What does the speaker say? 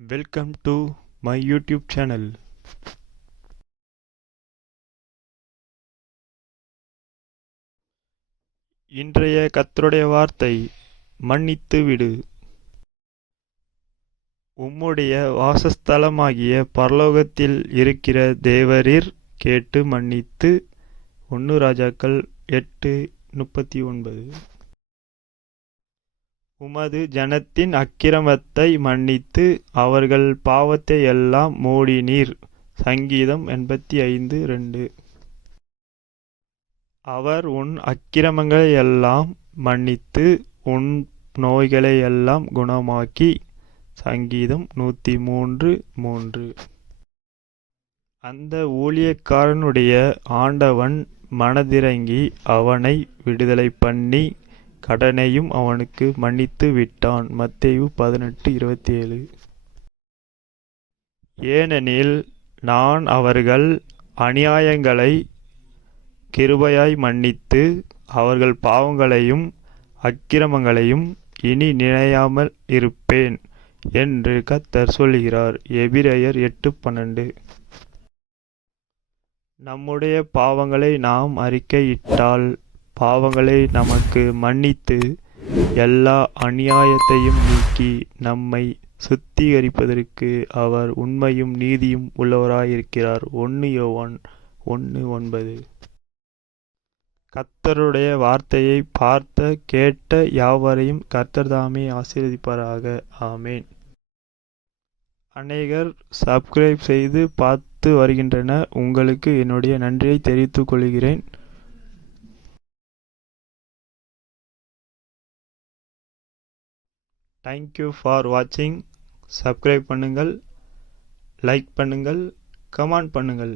Welcome to my YouTube channel இன்றைய கத்தருடைய வார்த்தை மன்னித்து விடு. உம்முடைய வாசஸ்தலமாகிய பரலோகத்தில் இருக்கிற தேவரீர் கேட்டு மன்னித்து ஒன்று ராஜாக்கள் எட்டு முப்பத்தி ஒன்பது. உமது ஜனத்தின் அக்கிரமத்தை மன்னித்து அவர்கள் பாவத்தை எல்லாம் மூடினீர். சங்கீதம் எண்பத்தி ஐந்து ரெண்டு. அவர் உன் அக்கிரமங்களை எல்லாம் மன்னித்து உன் நோய்களை எல்லாம் குணமாக்கி. சங்கீதம் நூற்றி மூன்று மூன்று. அந்த ஊழியக்காரனுடைய ஆண்டவன் மனதிறங்கி அவனை விடுதலை பண்ணி கடனையும் அவனுக்கு மன்னித்து விட்டான். மத்தேயு பதினெட்டு இருபத்தி ஏழு ஏனெனில் நான் அவர்கள் அநியாயங்களை கிருபையாய் மன்னித்து அவர்கள் பாவங்களையும் அக்கிரமங்களையும் இனி நினையாமல் இருப்பேன் என்று கத்தர் சொல்கிறார் எபிரேயர் எட்டு பன்னெண்டு. நம்முடைய பாவங்களை நாம் அறிக்கையிட்டால் பாவங்களை நமக்கு மன்னித்து எல்லா அநியாயத்தையும் நீக்கி நம்மை சுத்திகரிப்பதற்கு அவர் உண்மையும் நீதியும் உள்ளவராயிருக்கிறார். ஒன்று யோவான் ஒன்று ஒன்பது. கர்த்தருடைய வார்த்தையை பார்த்த கேட்ட யாவரையும் கர்த்தர் தாமே ஆசீர்வதிப்பாராக. ஆமேன். அநேகர் சப்ஸ்கிரைப் செய்து பார்த்து வருகின்றன உங்களுக்கு என்னுடைய நன்றியை தெரிவித்துக் கொள்கிறேன். தேங்க்யூ ஃபார் வாட்சிங் சப்ஸ்கிரைப் பண்ணுங்கள். லைக் பண்ணுங்கள். கமெண்ட் பண்ணுங்கள்.